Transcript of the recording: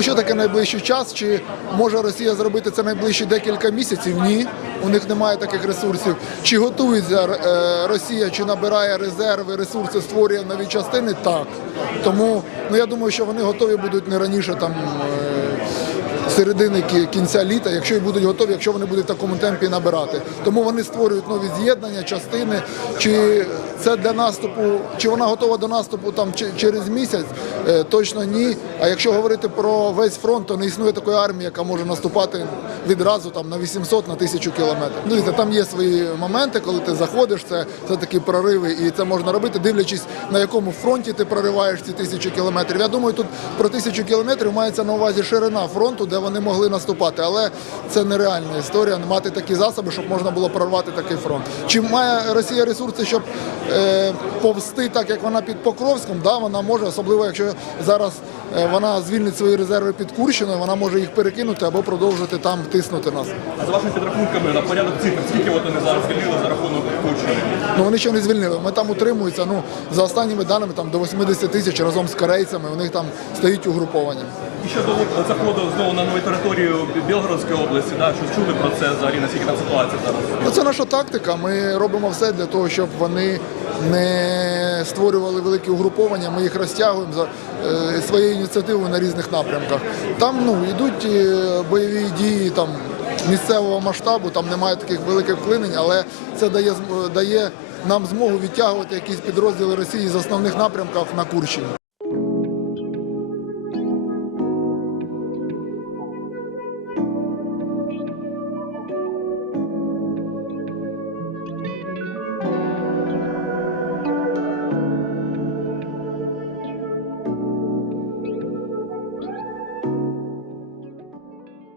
Що таке найближчий час? Чи може Росія зробити це найближчі декілька місяців? Ні, у них немає таких ресурсів. Чи готується е, Росія, чи набирає резерви, ресурси, створює нові частини? Так. Тому ну я думаю, що вони готові будуть не раніше там. Середини кінця літа, якщо і будуть готові, якщо вони будуть в такому темпі набирати. Тому вони створюють нові з'єднання, частини. Чи це для наступу, чи вона готова до наступу там через місяць? Е, Точно ні. А якщо говорити про весь фронт, то не існує такої армії, яка може наступати відразу там на 800 на 1000 кілометрів. Ну, Дивіться, там є свої моменти, коли ти заходиш, це, це такі прориви, і це можна робити, дивлячись на якому фронті ти прориваєш ці тисячі кілометрів. Я думаю, тут про тисячу кілометрів мається на увазі ширина фронту, де вони могли наступати. Але це нереальна історія мати такі засоби, щоб можна було прорвати такий фронт. Чи має Росія ресурси, щоб е, повсти так, як вона під Покровськом? Да, вона може, особливо якщо зараз е, вона звільнить свої резерви під Курщиною, вона може їх перекинути або продовжити там тиснути нас. А за вашими підрахунками на порядок цифр, скільки от вони зараз звільнили за рахунок Курщини? Ну вони ще не звільнили. Ми там утримуються. Ну за останніми даними там до 80 тисяч разом з корейцями. У них там стоїть угруповання. І щодо заходу знову на нову територію Білгородської області, да, що чули про це взагалі, наскільки там ситуація зараз? Ну це наша тактика. Ми робимо все для того, щоб вони не створювали великі угруповання. Ми їх розтягуємо за е, своєю ініціативою на різних напрямках. Там ну йдуть е, бойові дії там. Місцевого масштабу там немає таких великих вплинень, але це дає дає нам змогу відтягувати якісь підрозділи Росії з основних напрямків на Курщину.